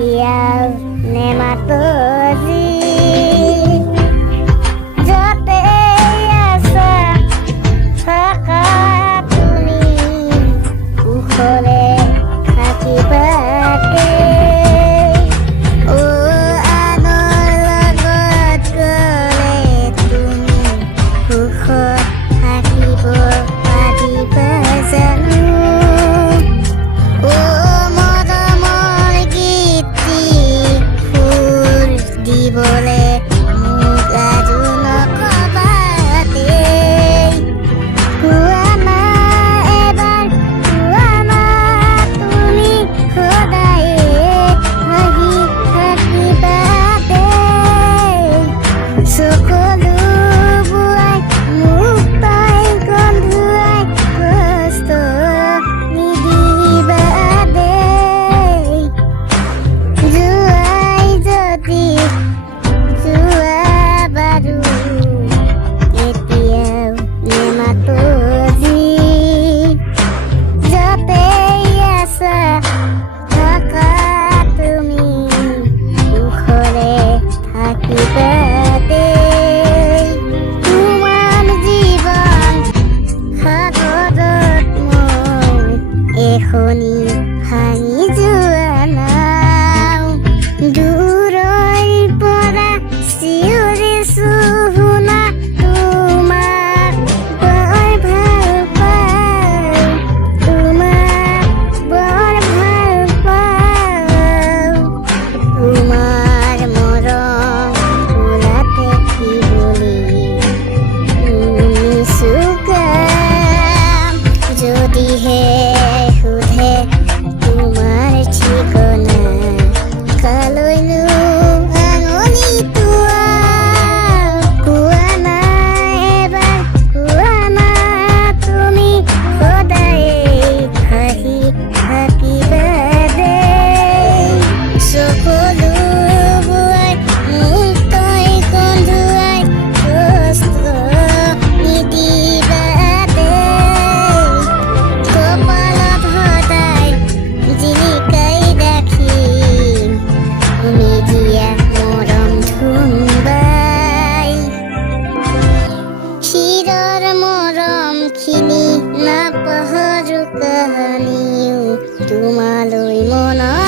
এতিয়াও নেমাতো যি য'তে আছা থাকা তুমি কুশলে থাকিবা এখনি ভাঙি যোৱা নাও দূৰৰ পৰা চিঞৰিছো শুনা তোমাক বৰ ভাল পাওঁ তোমাক বৰ ভাল পাওঁ তোমাৰ মৰম ফুলাতে কি বুলি শুনিছো গাম যদিহে তোমাৰ ঠিকনা কালৈনো আঙুলি তোৱা কোৱা না এবাৰ কোৱা না তুমি সদায় হাঁহি থাকিবা দেই সকলোবোৰে মোক তই কন্ধুৱাই কষ্ট নিদিবা দেই কপালত সদায় জিলিকাই ৰাখিম তুমি দিয়া মৰম ধুনবাই শিৰৰ মৰমখিনি নাপাহৰো কাহানিও তোমালৈ মনত